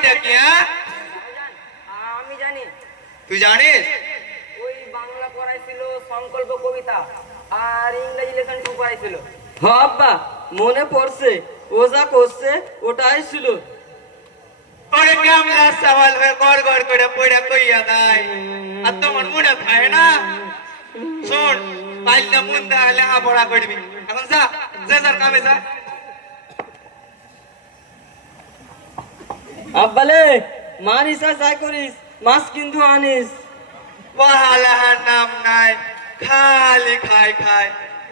এটা কি? হ্যাঁ, আমি জানি। তুই জানিস? ওই বাংলা পড়াইছিল সংকল্প কবিতা আর ইংরেজি লেসন টু পড়াইছিল। আব্বা মনে পড়ছে, ও যা করছে ওটাই ছিল। ওরে কামলা সওয়াল হয়ে গড় গড় করে পড়া কইয়া দেয়, আর তোমার মনে থাকে না? শোন, কাল না মন দেয় লেখাপড়া করবি। এখন যা, যে যার কামে যা। আব্বালে মারিস আর যাই করিস, মাছ কিন্তু আনিস। পড়ালেখার নাম নাই, খালি খাই খাই,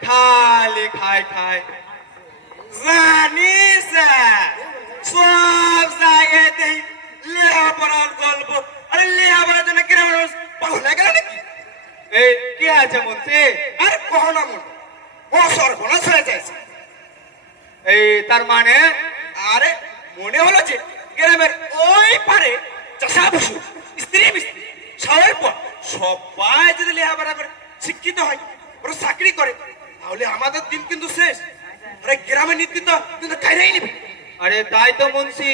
খালি খাই খাই। জানিস সব জায়গাতেই লেখাপড়ার গল্প। আরে লেখাপড়ার জন্য গ্রামের মানুষ পাগল হয়ে গেল নাকি? এই কি আছে মন্ত্রী? আরে কহ না মন, ও সর্বনাশ হয়ে যাচ্ছে। এই তার মানে? আরে মনে হলো যে গ্রামের ওই পারে চাষা বসু স্ত্রী মিস্ত্রি সবার পর সবাই যদি লেখাপড়া করে শিক্ষিত হয়, ওরা চাকরি করে, তাহলে আমাদের দিন কিন্তু শেষ। আরে গ্রামের নেতৃত্ব কিন্তু কাইরাই নেবে। আরে তাই তো মুন্সি,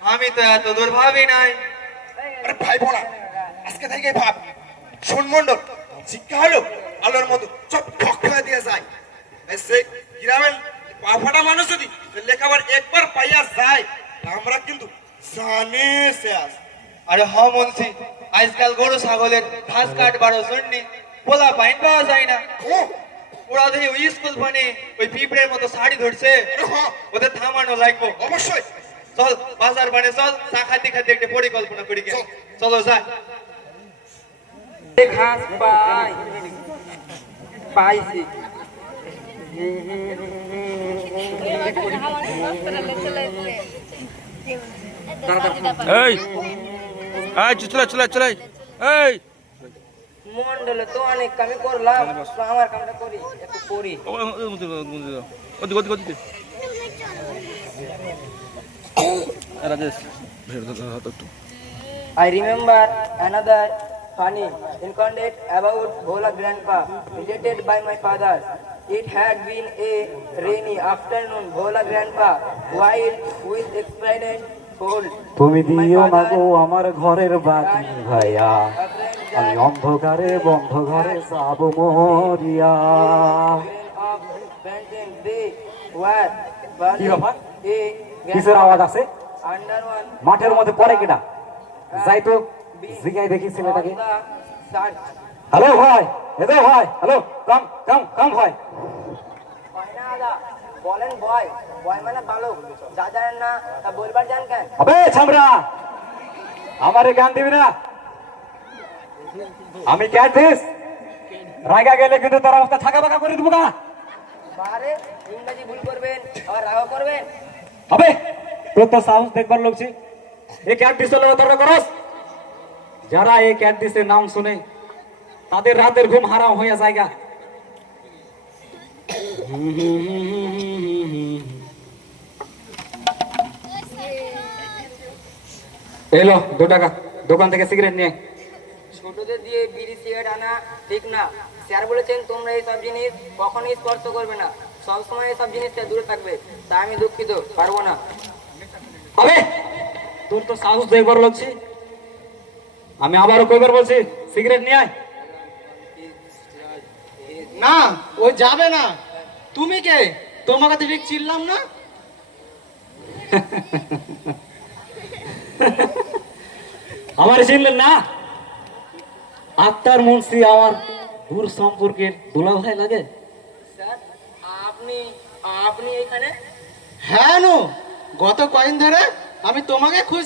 আমি তো এত দূর ভাবি নাই। আরে ভাইবো না, আজকে থেকে ভাব। শোন মন্ডল, শিক্ষা হলো আলোর মতো সব ঠক হয়ে দিয়ে যায়। সে গ্রামের পাফাটা মানুষ যদি লেখাপড়া একবার পাইয়া যায়, আমরা কিন্তু জানে শেষ। আরে হ মুন্সি, আজকাল গরু ছাগলের ঘাস কাটবারও জন্য পোলা পাইন পাওয়া যায় না। ওরা দেখি ওই স্কুল মানে ওই পিঁপড়ের মতো শাড়ি ধরছে, ওদের থামানো লাগবো। অবশ্যই চল বাজার মানে চল, চা খাতে খাতে একটা পরিকল্পনা করি। চলো যা। ঘাস পাই পাইছি। এই চলে চলে চলে। এই মন্ডলে তো অনেক কামই করলাম, তো আমার কামটা করি, একটু করি। ওদিকে ওদিকে ওদিকে রাজেশ একটু। I remember another funny incident about Bhola Grandpa related by my father. It had been a rainy afternoon. Bhola Grandpa, while with explaining, told তুমি my দিও না গো father আমার ঘরের বাতি ভাইয়া, a friend আমি that অন্ধকারে বন্ধ ঘরে যাব মরিয়া। of painting they were কি burning ব্যাপার? a কিসের আওয়াজ আছে? under one মাঠের মধ্যে পড়ে কিনা? যাই তো জিগাই দেখি ছেলেটাকে। on the church. হ্যালো ভাই, এদো ভাই, হ্যালো, কাম কাম কাম ভাই। কয়না দাদা বলেন ভয়, ভয় মানে বালক, যা জানেন না তা বলবার জান কেন? আবে ছামড়া, আমারে গান দিবি না। আমি ক্যাট দিস, রাগা গেলে কিন্তু তোর অবস্থা ছাকা বাঁকা করে দেবো না। বারে ইংরেজি ভুল করবেন আর রাগ করবেন। আবে তোর তো সাহস দেখবার লোকছি, এই ক্যাট দিস তোরা করস। যারা এই ক্যাট দিসের নাম শুনে তাদের রাতের ঘুম হারাম হইয়া জায়গা। এলো 2 টাকা, দোকান থেকে সিগারেট নিয়ে। ছোটদের দিয়ে বিড়ি সিগারেট আনা ঠিক না। স্যার বলেছেন তোমরা এই সব জিনিস কখনোই স্পর্শ করবে না, সবসময় এই সব জিনিস থেকে দূরে থাকবে। তা আমি দুঃখিত, পারবো না। আবে তোর তো সাহস দেখবার লোকছি, আমি আবারও কইবার বলছি সিগারেট নিয়ে আয়। না ও যাবে না। তুমি কে? তোমাকে তো ঠিক চিনলাম না। আমার চিনলেন না? আক্তার মুন্সি আমার দূর সম্পর্কের দুলাভাই লাগে। স্যার আপনি আপনি এখানে? হ্যাঁ নো, গত কয়েকদিন ধরে আমি তোমাকে খুঁজ